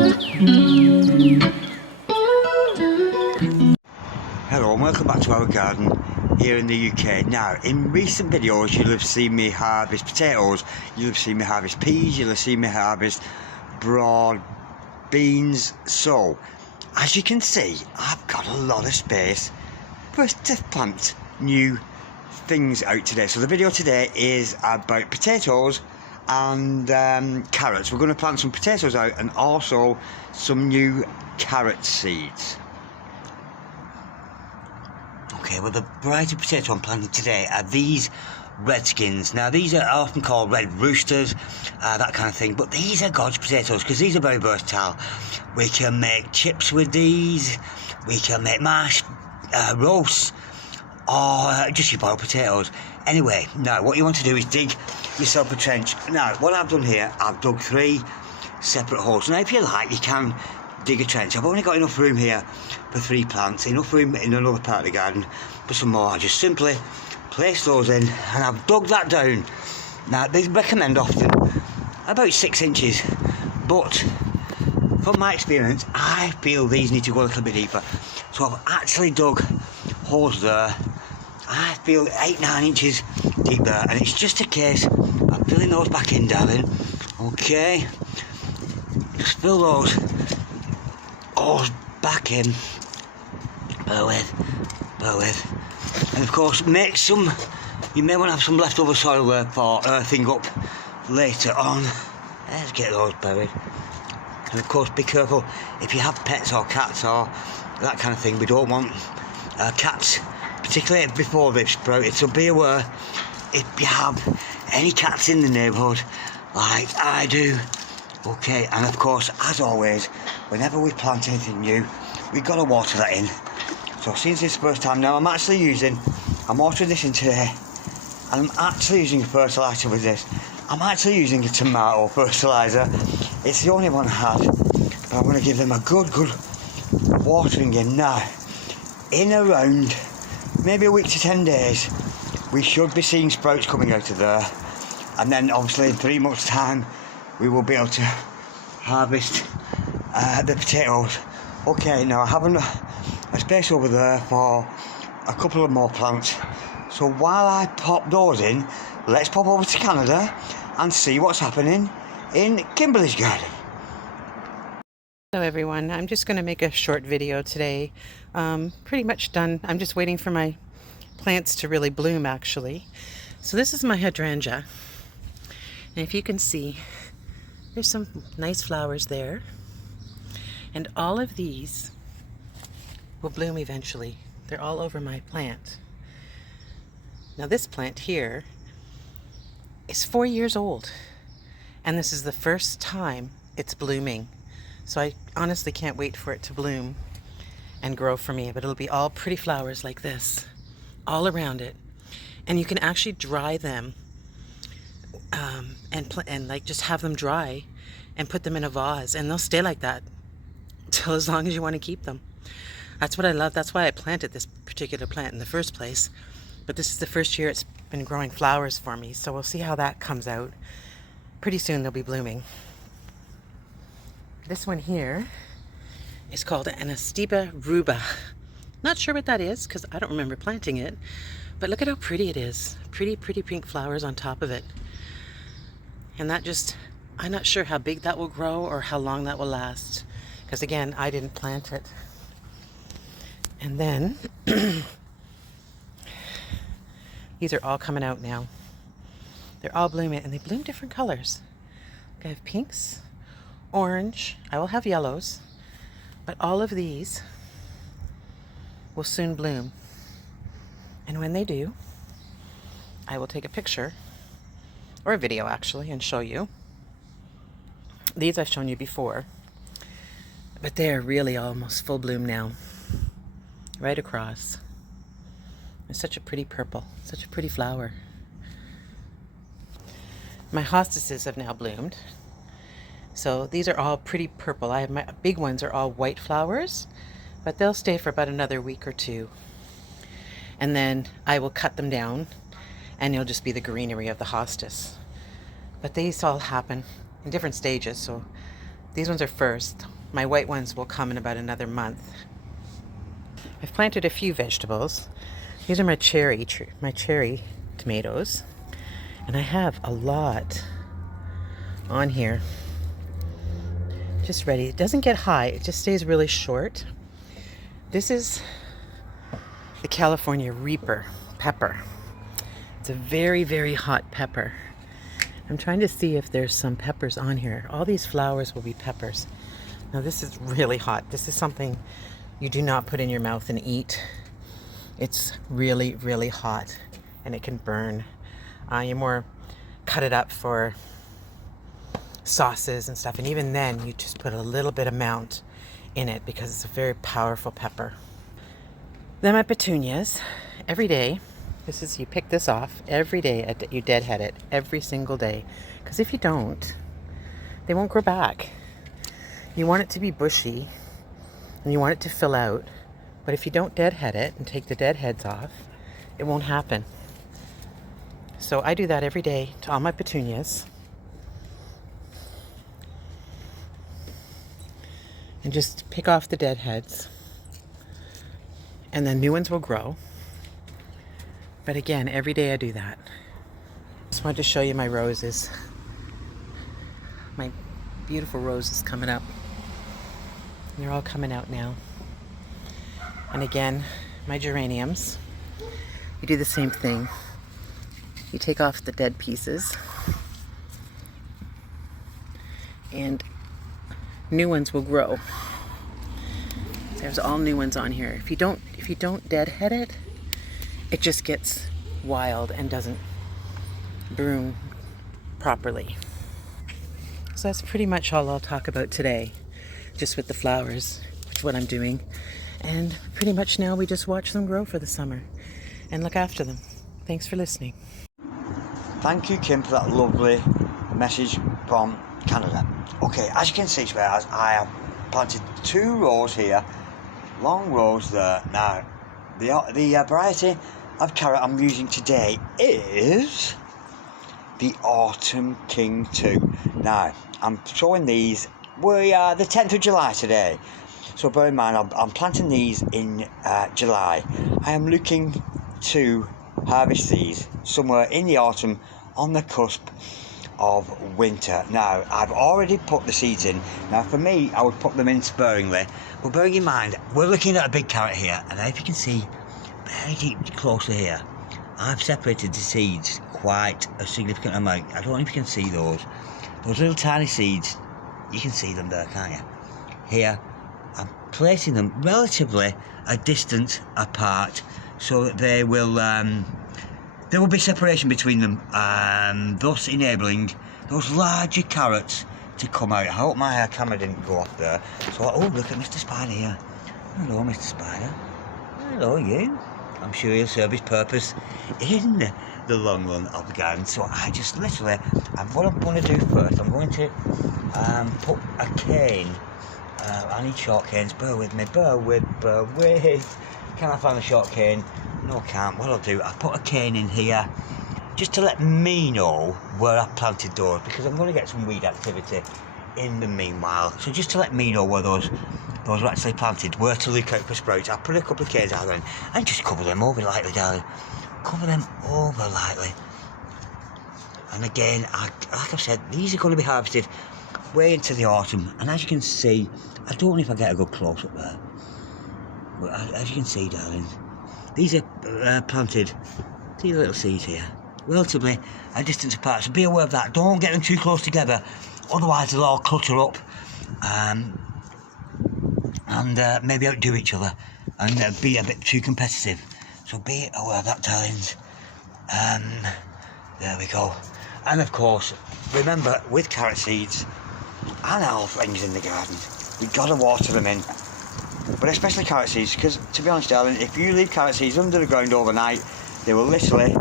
Hello and welcome back to our garden here in the UK. Now, in recent videos you'll have seen me harvest potatoes, you'll have seen me harvest peas, you'll have seen me harvest broad beans. So, as you can see, I've got a lot of space for us to plant new things out today. So the video today is about potatoes and carrots. We're going to plant some potatoes out and also some new carrot seeds. Okay, well, the variety of potato I'm planting today are these redskins. Now, these are often called red roosters, that kind of thing, but these are God's potatoes because these are very versatile. We can make chips with these, we can make mash, roasts, or just your boiled potatoes. Anyway, now what you want to do is dig yourself a trench. Now, what I've done here, I've dug 3 separate holes. Now, if you like, you can dig a trench. I've only got enough room here for 3 plants, enough room in another part of the garden for some more. I just simply place those in and I've dug that down. Now, they recommend often about 6 inches, but from my experience, I feel these need to go a little bit deeper. So I've actually dug holes there, I feel 8-9 inches deep there, and it's just a case of filling those back in, darling. Okay, just fill those holes back in. Bear with. And of course, make some, you may want to have some leftover soil there for earthing up later on. Let's get those buried. And of course, be careful if you have pets or cats or that kind of thing. We don't want cats, particularly before they've sprouted, so be aware if you have any cats in the neighbourhood like I do. Okay, and of course, as always, whenever we plant anything new, we've got to water that in. So since it's the first time now, I'm watering this in today, and I'm actually using a fertiliser with this. I'm actually using a tomato fertiliser. It's the only one I have, but I'm going to give them a good watering in now. In around maybe a week to 10 days, we should be seeing sprouts coming out of there, and then obviously in 3 months' time, we will be able to harvest the potatoes. Okay, now I have a space over there for a couple of more plants. So while I pop those in, let's pop over to Canada and see what's happening in Kimberly's garden. Hello everyone, I'm just going to make a short video today. Pretty much done. I'm just waiting for my plants to really bloom actually. So this is my hydrangea. And if you can see, there's some nice flowers there. And all of these will bloom eventually. They're all over my plant. Now this plant here is 4 years old. And this is the first time it's blooming. So I honestly can't wait for it to bloom and grow for me. But it'll be all pretty flowers like this, all around it. And you can actually dry them and like just have them dry and put them in a vase. And they'll stay like that till as long as you want to keep them. That's what I love. That's why I planted this particular plant in the first place. But this is the first year it's been growing flowers for me. So we'll see how that comes out. Pretty soon they'll be blooming. This one here is called Anastiba ruba. Not sure what that is because I don't remember planting it, but look at how pretty it is. Pretty pink flowers on top of it. And that just, I'm not sure how big that will grow or how long that will last because again, I didn't plant it. And then these are all coming out now. They're all blooming and they bloom different colors. I have pinks, orange, I will have yellows, but all of these will soon bloom. And when they do, I will take a picture, or a video actually, and show you. These I've shown you before, but they're really almost full bloom now, right across. It's such a pretty purple, such a pretty flower. My hostices have now bloomed. So these are all pretty purple. I have my big ones are all white flowers, but they'll stay for about another week or two. And then I will cut them down and it'll just be the greenery of the hostas. But these all happen in different stages. So These ones are first. My white ones will come in about another month. I've planted a few vegetables. These are my cherry tomatoes. And I have a lot on here. Just ready. It doesn't get high. It just stays really short. This is the California Reaper pepper. It's a very, very hot pepper. I'm trying to see if there's some peppers on here. All these flowers will be peppers. Now this is really hot. This is something you do not put in your mouth and eat. It's really, really hot and it can burn. You more cut it up for sauces and stuff, and even then you just put a little bit amount in it because it's a very powerful pepper. Then my petunias, every day, you pick this off every day, you deadhead it every single day, because if you don't, they won't grow back. You want it to be bushy and you want it to fill out, but if you don't deadhead it and take the deadheads off, it won't happen. So I do that every day to all my petunias. And just pick off the deadheads. And then new ones will grow. But again, every day I do that. Just wanted to show you my roses. My beautiful roses coming up. They're all coming out now. And again, my geraniums. You do the same thing. You take off the dead pieces. And new ones will grow. There's all new ones on here. If you don't deadhead it, it just gets wild and doesn't bloom properly. So that's pretty much all I'll talk about today, just with the flowers, which is what I'm doing. And pretty much now we just watch them grow for the summer and look after them. Thanks for listening. Thank you, Kim, for that lovely message from Canada. Okay, as you can see, sweethearts, I have planted 2 rows here, long rows there. Now, the variety of carrot I'm using today is the Autumn King 2. Now, I'm showing these, we are the 10th of July today. So bear in mind, I'm planting these in July. I am looking to harvest these somewhere in the autumn on the cusp of winter. Now, I've already put the seeds in. Now, for me, I would put them in sparingly. But bearing in mind, we're looking at a big carrot here, and if you can see, very deep closer here, I've separated the seeds quite a significant amount. I don't know if you can see those little tiny seeds. You can see them there, can't you? Here, I'm placing them relatively a distance apart, so that there will be separation between them, thus enabling those larger carrots to come out. I hope my camera didn't go off there. So, oh, look at Mr. Spider here. Hello, Mr. Spider. Hello, you. I'm sure he'll serve his purpose in the long run of the garden. So I just literally, what I'm going to do first, I'm going to put a cane. I need short canes. Bear with me. Bear with. Can I find a short cane? No, I can't. What I'll do, I'll put a cane in here just to let me know where I planted those, because I'm going to get some weed activity in the meanwhile. So just to let me know where those are actually planted, where to look out for sprouts. I'll put a couple of canes out there and just cover them over lightly, darling. Cover them over lightly. And again, like I've said, these are going to be harvested way into the autumn. And as you can see, I don't know if I get a good close up there. But as you can see, darling, these are planted, these little seeds here, relatively a distance apart, so be aware of that. Don't get them too close together, otherwise they'll all clutter up and maybe outdo each other and be a bit too competitive. So be aware of that, darlings. There we go. And of course, remember, with carrot seeds and all things in the garden, we've got to water them in. But especially carrot seeds, because to be honest, darling, if you leave carrot seeds under the ground overnight, they will literally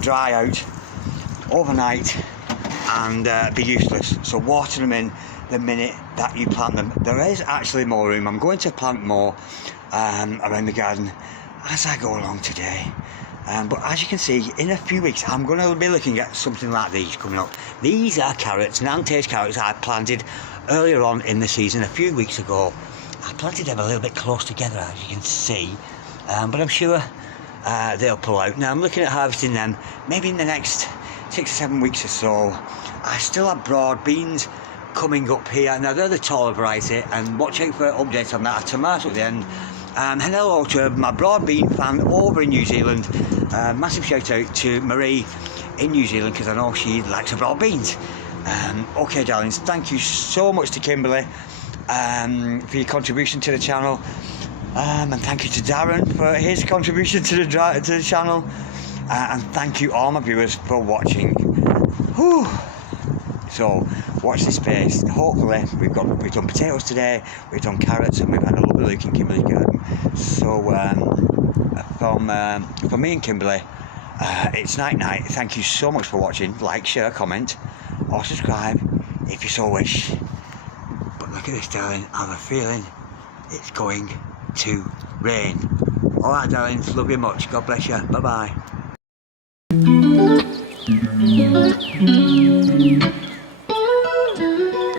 dry out overnight and be useless. So water them in the minute that you plant them. There is actually more room. I'm going to plant more around the garden as I go along today. But as you can see, in a few weeks I'm going to be looking at something like these coming up. These are carrots, Nantes carrots I planted earlier on in the season, a few weeks ago. I planted them a little bit close together, as you can see, but I'm sure they'll pull out. Now I'm looking at harvesting them maybe in the next 6 or 7 weeks or so. I still have broad beans coming up here. Now they're the taller variety, and watch out for updates on that. A tomato at the end. And hello to my broad bean fan over in New Zealand. Massive shout out to Marie in New Zealand, because I know she likes her broad beans. Okay darlings, thank you so much to Kimberly for your contribution to the channel, and thank you to Darren for his contribution to the channel, and thank you all my viewers for watching. Whew. So watch this space. Hopefully we've done potatoes today, we've done carrots, and we've had a lovely look in Kimberly's garden. So from me and Kimberly, it's night. Thank you so much for watching. Like, share, comment or subscribe if you so wish. But look at this darling, I have a feeling it's going to rain. Alright darlings, love you much, God bless you, bye bye.